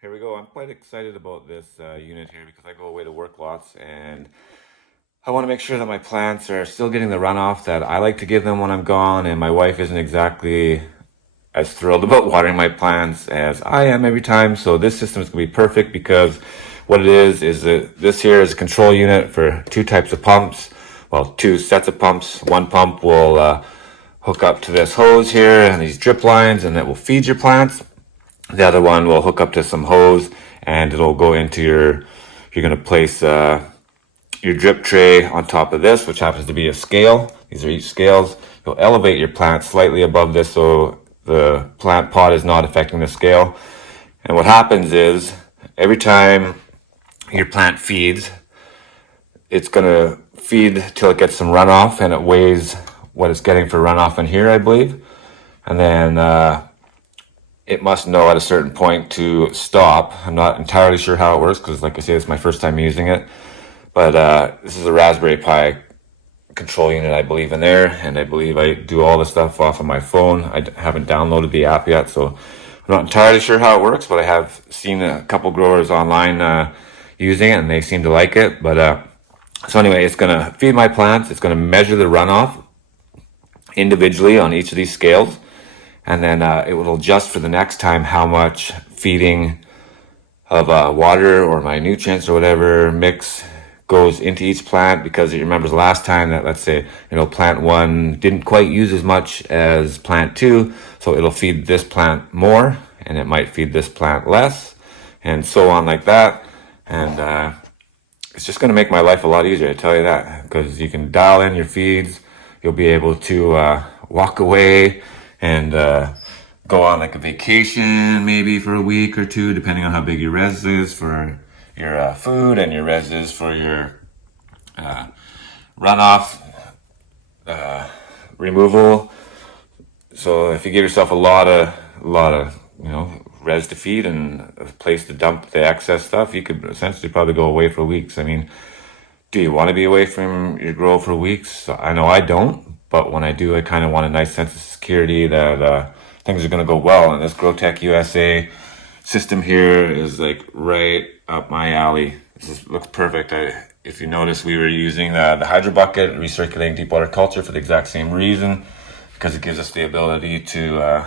Here we go. I'm quite excited about this unit here because I go away to work lots and I want to make sure that my plants are still getting the runoff that I like to give them when I'm gone, and my wife isn't exactly as thrilled about watering my plants as I am every time. So this system is going to be perfect because what it is that this here is a control unit for two types of pumps. Well, two sets of pumps. One pump will hook up to this hose here and these drip lines, and it will feed your plants. The other one will hook up to some hose and it'll go into you're going to place your drip tray on top of this, which happens to be a scale. These are each scales. You'll elevate your plant slightly above this so the plant pot is not affecting the scale. And what happens is every time your plant feeds, it's going to feed till it gets some runoff, and it weighs what it's getting for runoff in here, I believe. And then it must know at a certain point to stop. I'm not entirely sure how it works because, like I say, it's my first time using it. But this is a Raspberry Pi control unit, I believe, in there. And I believe I do all the stuff off of my phone. I haven't downloaded the app yet, so I'm not entirely sure how it works. But I have seen a couple growers online using it, and they seem to like it. But so anyway, it's going to feed my plants. It's going to measure the runoff individually on each of these scales. And then it will adjust for the next time how much feeding of water or my nutrients or whatever mix goes into each plant, because it remembers last time that, let's say, plant one didn't quite use as much as plant two, so it'll feed this plant more and it might feed this plant less, and so on like that. And it's just going to make my life a lot easier, I tell you that, because you can dial in your feeds. You'll be able to walk away and go on like a vacation maybe for a week or two, depending on how big your res is for your food and your res is for your runoff removal. So if you give yourself a lot of res to feed and a place to dump the excess stuff, you could essentially probably go away for weeks. I mean, do you want to be away from your grow for weeks? I know I don't, but when I do, I kind of want a nice sense of security that things are going to go well. And this Growtek USA system here is like right up my alley. Looks perfect. If you notice, we were using the hydro bucket, recirculating deep water culture for the exact same reason, because it gives us the ability to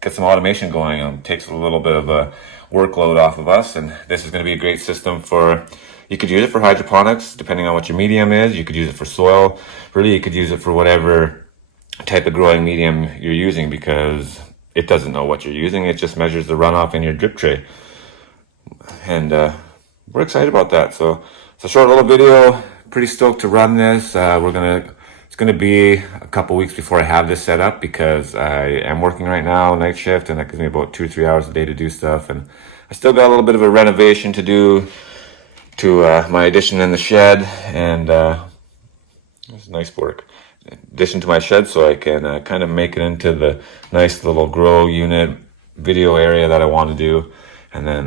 get some automation going. It takes a little bit of a workload off of us, and this is going to be a great system for. You could use it for hydroponics, depending on what your medium is. You could use it for soil. Really, you could use it for whatever type of growing medium you're using, because it doesn't know what you're using. It just measures the runoff in your drip tray. And we're excited about that. So it's a short little video. Pretty stoked to run this. It's gonna be a couple weeks before I have this set up, because I am working right now, night shift, and that gives me about 2 or 3 hours a day to do stuff. And I still got a little bit of a renovation to do to my addition in the shed, and it's nice work. Addition to my shed, so I can kind of make it into the nice little grow unit video area that I want to do. And then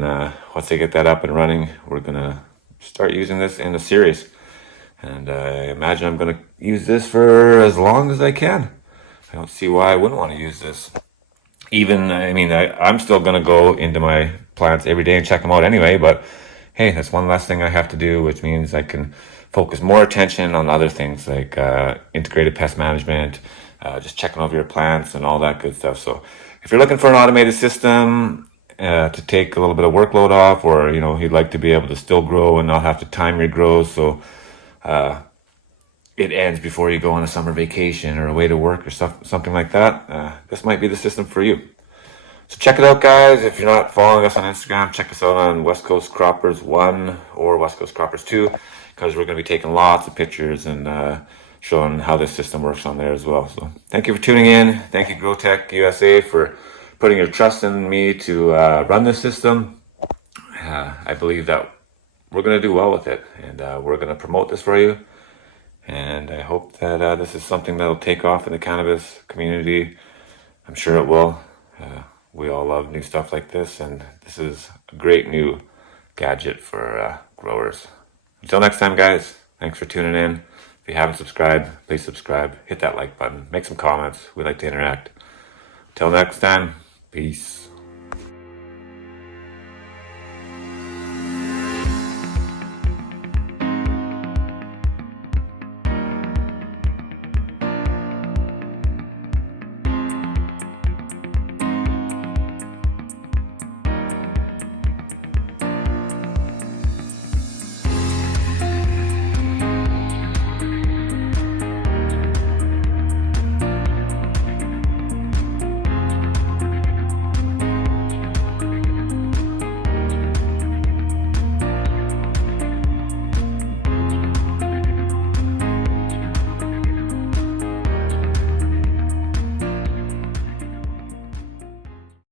once I get that up and running, we're gonna start using this in a series. And I imagine I'm gonna use this for as long as I can. I don't see why I wouldn't want to use this. I'm still gonna go into my plants every day and check them out anyway, but hey, that's one less thing I have to do, which means I can focus more attention on other things like integrated pest management, just checking over your plants and all that good stuff. So if you're looking for an automated system to take a little bit of workload off, or you'd like to be able to still grow and not have to time your grows so it ends before you go on a summer vacation or away to work or something like that, this might be the system for you. So check it out, guys. If you're not following us on Instagram, check us out on West Coast Croppers 1 or West Coast Croppers 2, because we're going to be taking lots of pictures and showing how this system works on there as well. So thank you for tuning in. Thank you, Growtek USA, for putting your trust in me to run this system. I believe that we're going to do well with it, and we're going to promote this for you. And I hope that this is something that will take off in the cannabis community. I'm sure it will. We all love new stuff like this, and this is a great new gadget for growers. Until next time, guys, thanks for tuning in. If you haven't subscribed, please subscribe. Hit that like button. Make some comments. We like to interact. Until next time, peace.